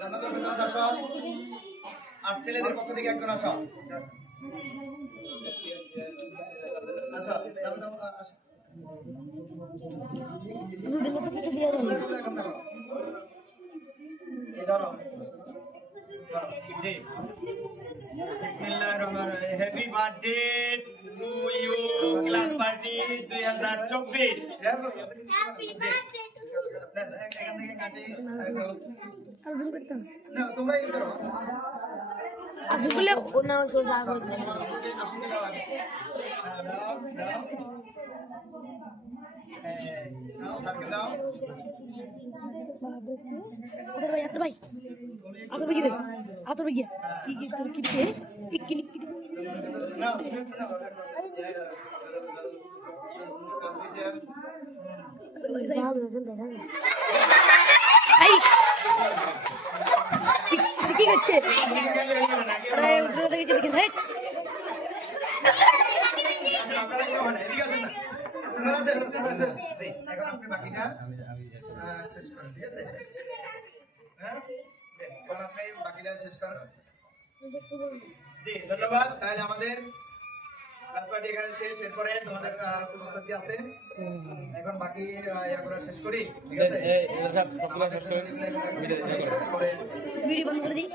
জান্নাতুল ফেরদৌস আসো। আর ছেলেদের পক্ষ থেকে একজন আসো। আচ্ছা, দাও দাও আসো। এই ধরো। জি। বিসমিল্লাহির রহমানির রহিম। Happy birthday to you class party 2024। Happy birthday to এখান থেকে কাটি। আর জুম করতাম না তোমরা এই করো। আসলে ওনা সো যা বলতে আপনি দাও আগে। দাও দাও। নাও সাথে দাও। আতর ভাই আতর ভাই কি কি পে পিকনিক নাও তুমি নাও। কি করছে আরে উদ্রে দেখে দেখে দেখ আপনারা কি হয় এদিকে আসেন না। জি, এখন আপনি বাকিটা শেষ করেন, ঠিক আছে? হ্যাঁ? জি, এখন আপনি বাকিটা শেষ করেন। জি, ধন্যবাদ। তাহলে আমাদের ক্লাস পার্টি এখানে শেষ। এরপরে তোমাদের কর্মসূচি আছে। এখন বাকি ইয়া করা শেষ করি, ঠিক আছে? ভিডিও বন্ধ করে দিই